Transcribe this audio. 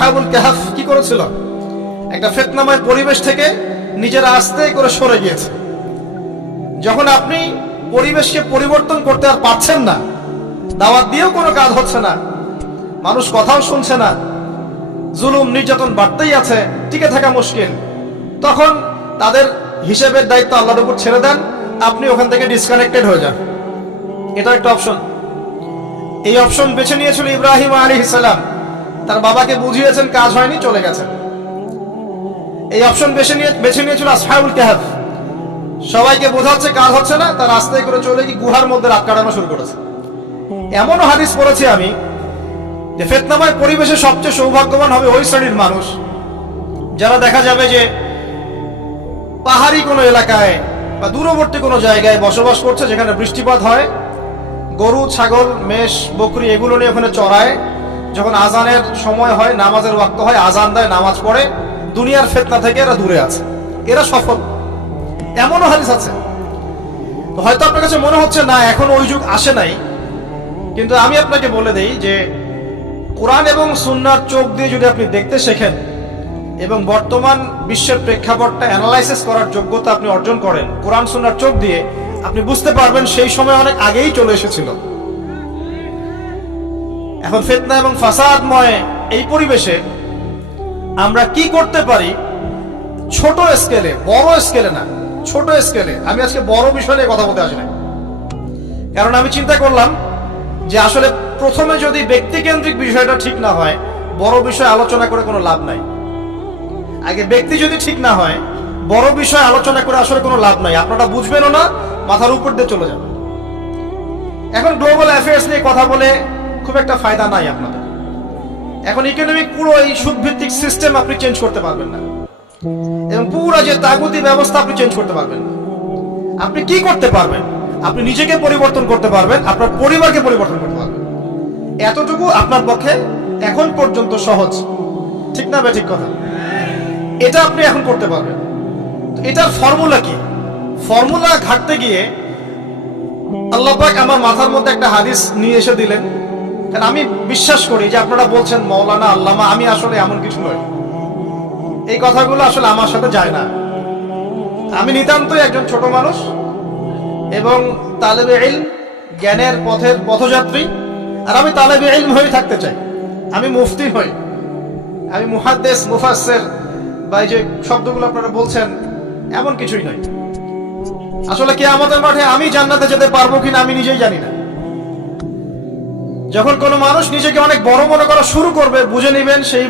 আসহাবুল কাহফ কি করেছিল? একটা ফিতনাময় পরিবেশ থেকে নিজেরা আস্তে করে সরে গিয়েছে। যখন আপনি পরিবেশকে পরিবর্তন করতে আর পারছেন না, দাওয়াত দিয়েও কোনো কাজ হচ্ছে না, মানুষ কথাও শুনছে না, জুলুম নির্যাতন বাড়তেই আছে, টিকে থাকা মুশকিল, তখন তাদের হিসেবের দায়িত্ব আল্লাহর উপর ছেড়ে দেন, আপনি ওখান থেকে ডিসকানেক্টেড হয়ে যান। এটা একটা অপশন। এই অপশন বেছে নিয়েছিল ইব্রাহিম আলাইহিস সালাম। তার বাবাকে বুঝিয়েছেন, কাজ হয়নি, চলে গেছেন। এই অপশন বেছে নিয়েছিল আসহাবুল কাহফ। সবাইকে বোঝাচ্ছে কাজ হচ্ছে না, তার আস্তে করে চলে গিয়ে গুহার মধ্যে রাত কাটানো শুরু করেছে। এমনও হাদিস পড়েছি আমি যে ফিতনাময় পরিবেশে সবচেয়ে সৌভাগ্যবান হবে ওই শ্রেণীর মানুষ যারা দেখা যাবে যে পাহাড়ি কোনো এলাকায় বা দূরবর্তী কোনো জায়গায় বসবাস করছে, যেখানে বৃষ্টিপাত হয়, গরু ছাগল মেষ বকরি এগুলো নিয়ে ওখানে চড়ায়। যখন আজানের সময় হয়, নামাজের ওয়াক্ত হয়, আজান দেয়, নামাজ পড়ে, দুনিয়ার ফিতনা থেকে এরা দূরে আছে, এরা সফল। এমনও হাদিস আছে। হয়তো আপনার কাছে মনে হচ্ছে না এখন ওই যুগ আসে নাই, কিন্তু আমি আপনাকে বলে দেই যে কোরআন এবং সুন্নাহর চোখ দিয়ে যদি আপনি দেখতে শেখেন এবং বর্তমান বিশ্বের প্রেক্ষাপটটা অ্যানালাইসিস করার যোগ্যতা আপনি অর্জন করেন কোরআন সুন্নাহর চোখ দিয়ে, আপনি বুঝতে পারবেন সেই সময় অনেক আগেই চলে এসেছিল। এখন ফিতনা এবং ফাসাদময় এই পরিবেশে আমরা কি করতে পারি, ছোট স্কেলে, বড় স্কেলে না, ছোট স্কেলে। আমি আজকে বড় বিষয় নিয়ে কথা বলতে আসি না, কারণ আমি চিন্তা করলাম যে আসলে প্রথমে যদি ব্যক্তিকেন্দ্রিক বিষয়টা ঠিক না হয়, বড় বিষয় আলোচনা করে কোনো লাভ নাই। আগে ব্যক্তি যদি ঠিক না হয়, বড় বিষয় আলোচনা করে আসলে কোনো লাভ নাই। আপনারা বুঝবেনও না, মাথার উপর দিয়ে চলে যাবে। এখন গ্লোবাল অ্যাফেয়ার্স নিয়ে কথা বলে খুব একটা ফায়দা নাই আপনাদের। এখন ইকোনমিক পুরো এই সুদভিত্তিক সিস্টেম আপনি চেঞ্জ করতে পারবেন না, এবং পুরো যে তাগুতি ব্যবস্থা আপনি চেঞ্জ করতে পারবেন না। আপনি কি করতে পারবেন? আপনি নিজেকে পরিবর্তন করতে পারবেন, আপনার পরিবারকে পরিবর্তন করতে পারবেন। এতটুকু আপনার পক্ষে এখন পর্যন্ত সহজ, ঠিক না? ঠিক কথা। এটা আপনি এখন করতে পারবেন। এটার ফর্মুলা কি? ফর্মুলা ঘাটতে গিয়ে আল্লাহ পাক আমার মাথার মধ্যে একটা হাদিস নিয়ে এসে দিলেন। কারণ আমি বিশ্বাস করি যে আপনারা বলছেন মাওলানা আল্লামা, আমি আসলে এমন কিছু নই। এই কথাগুলো আসলে আমার সাথে যায় না। আমি নিতান্তই একজন ছোট মানুষ এবং তালেবে ইলম, জ্ঞানের পথের পথযাত্রী। আর আমি তালেবে ইলম হয়ে থাকতে চাই। আমি মুফতি হই, আমি মুহাদ্দিস, মুফাসসির বা এই যে শব্দগুলো আপনারা বলছেন, এমন কিছুই নয়। আসলে কিয়ামতের মাঠে আমি জান্নাতে যেতে পারবো কিনা আমি নিজেই জানি না। যখন কোনো মানুষ নিজেকে অনেক বড় মনে করা শুরু করবে, বুঝে নেবেন সেই